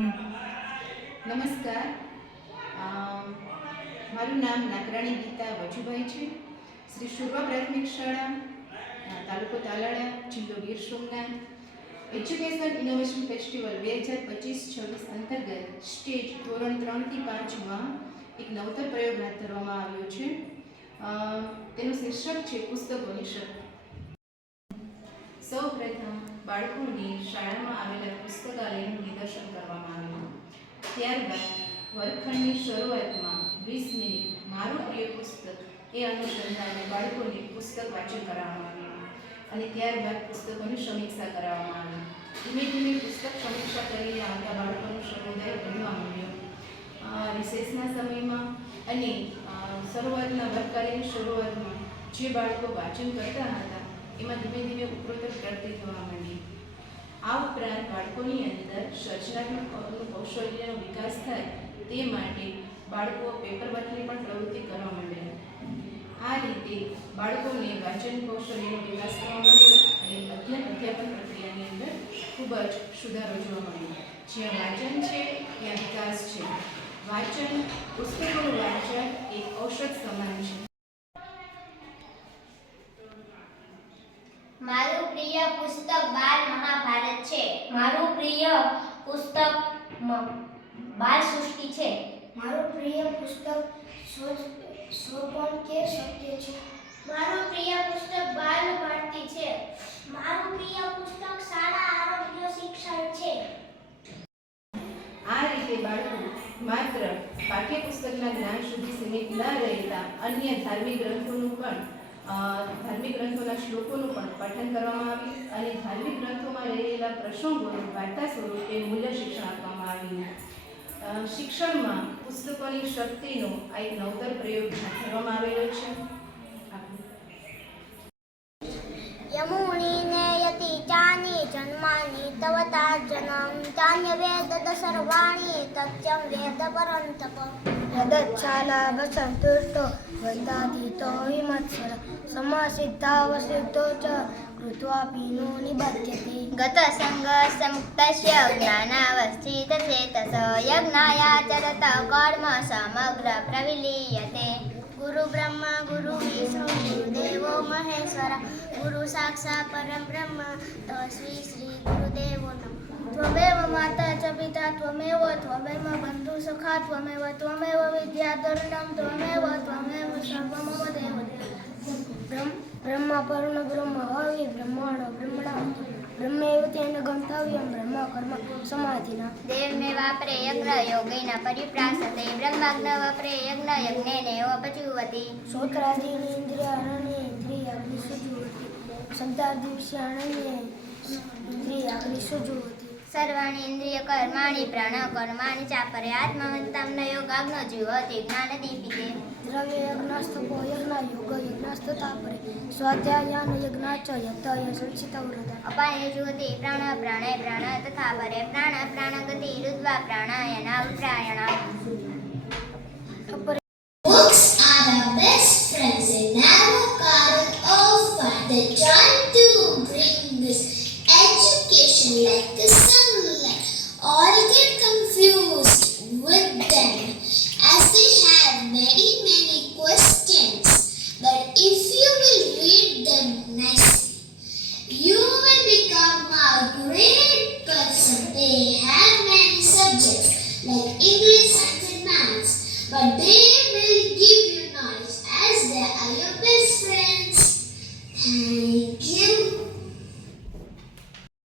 નમસ્કાર. મારું નામ નાકરાણી ગીતા વજુભાઈ છે. શ્રી શુરવા પ્રાથમિક શાળા, તાલુકો તાલાળા, જિલ્લો Gir Somnath, education innovation festival 2025-26 અંતર્ગત સ્ટેજ ધોરણ 3 થી 5માં એક નવતર પ્રયોગ હાથ ધરવામાં આવ્યો છે. તેનું શીર્ષક છે પુસ્તકોની શક્તિ. સૌ પ્રથમ બાળકોને શાળામાં આવેલા પુસ્તકાલયનું નિદર્શન કરવામાં આવ્યું. ત્યારબાદ વર્ગખંડની શરૂઆતમાં 20 મિનિટ મારું પ્રિય પુસ્તક એ અનુસંધાને બાળકોને પુસ્તક વાંચન કરાવવામાં આવ્યું અને ત્યારબાદ પુસ્તકોની સમીક્ષા કરાવવામાં આવી. ધીમે ધીમે પુસ્તક સમીક્ષા કરીને આવતા બાળકોનો સમુદાય બનવા માંડ્યો. રિસેસના સમયમાં અને શરૂઆતના વર્ગકાર્યની શરૂઆતમાં જે બાળકો વાંચન કરતા હતા એમાં ધીમે ધીમે ઉપરોત્તર પ્રગતિ થવા માંડી. આ ઉપરાંત બાળકોની અંદર સર્જનાત્મક કૌશલ્યનો વિકાસ થાય તે માટે બાળકો પેપર વર્કની પણ પ્રવૃત્તિ કરવા માંડ્યા. આ રીતે બાળકોને વાંચન કૌશલ્યનો વિકાસ થવા માંડ્યો અને અધ્યાપન પ્રક્રિયાની અંદર ખૂબ જ સુધારો જોવા મળ્યો. જ્યાં વાંચન છે ત્યાં વિકાસ છે. વાંચન, પુસ્તકોનું વાંચન એક ઔષધ સમાન છે. મારું પ્રિય પુસ્તક બાળ મહાભારત છે. મારું પ્રિય પુસ્તક બાળ સૃષ્ટિ છે. મારું પ્રિય પુસ્તક સ્વપન કે સત્ય છે. મારું પ્રિય પુસ્તક બાલ ભારતી છે. મારું પ્રિય પુસ્તક શાળા આરોગ્ય શિક્ષણ છે. આ રીતે બાળકો માત્ર પાઠ્યપુસ્તકના જ્ઞાન સુધી સીમિત ન રહેતા અન્ય ધાર્મિક ગ્રંથોના શ્લોકોનું પણ પઠન કરવામાં આવ્યું અને ધાર્મિક ગ્રંથોમાં રહેલા પ્રસંગોનું વાર્તા સ્વરૂપે મૂલ્ય શિક્ષણ આપવામાં આવ્યું. શિક્ષણમાં પુસ્તકોની શક્તિનો આ એક નવતર પ્રયોગ હાથ ધરવામાં આવેલો છે. યમુની નેયતિ ચાની જન્માની તવ તાર્જનમ ચાન્ય વેદ સર્વાણી તત્યમ વેદ પરંતપ યદચ્છાલાભસંતુષ્ટો વૈદાતીતો વિમત્સર સમસિદ્ધાવસિદ્ધો ચ કૃત્વાપીનો નિબધ્યતે ગતસંગ સમુક્તસ્ય જ્ઞાનાવસ્થિત ચેતસ યજ્ઞાયાચરત કર્મ સમગ્ર પ્રવિલીયતે. ગુરુ બ્રહ્મા ગુરુ વિષ્ણુ ગુરુદેવો મહેશ્વર ગુરુ સાક્ષાત પરમ બ્રહ્મ તસ્मै શ્રી ગુરુદેવો નમઃ. ત્વમેવ માતા ચ પિતા ત્વમેવ બંધુ સખા ત્વમેવ વિદ્યાધરણમ ત્વમેવ સર્વં મમ દેવ. બ્રહ્મા પરમ બ્રહ્મ હવિ બ્રહ્માણો બ્રહ્મણા બ્રહ્મૈવ તેન ગંતવ્યમ બ્રહ્મ કર્મ સમાધિના. દેવમે વાપરે યજ્ઞ યોગેન પરિપ્રાસતે બ્રહ્માગ્ન વપરે યજ્ઞ યજ્ઞેનેવપચુવતિ. શ્રોત્રાદીની ઇન્દ્રિયાણને ઇન્દ્રિયાગ્નિ સુજુવતિ શબ્દાદિવિષયાણને ઇન્દ્રિયાગ્નિ સુજુવતિ. સર્વાણી ઇન્દ્રિય કર્માણિ પ્રાણ કર્માણિ ચાપરે આત્મહંતામ ન યોગાગ્નો જીવતિ જ્ઞાન દીપિતે. દ્રવ્ય યજ્ઞાસ્તપો યજ્ઞ યોગ યજ્ઞાસ્ત તાપરે સ્વાધ્યાયાન યજ્ઞાચ યત્તય સંચિત વ્રત. અપાય જુવતિ પ્રાણ પ્રાણે પ્રાણ તથા પરે પ્રાણ પ્રાણગતિ રુદ્વા પ્રાણાયના પ્રાયણા. Books are the best friends in our garden of fun. They try to bring this education like the sunlight. All get confused with them as they have many questions. But if you will read them nicely, you will become a great person. They have many subjects like English, science and maths, but they will give you knowledge as they are your best friends. Thank you.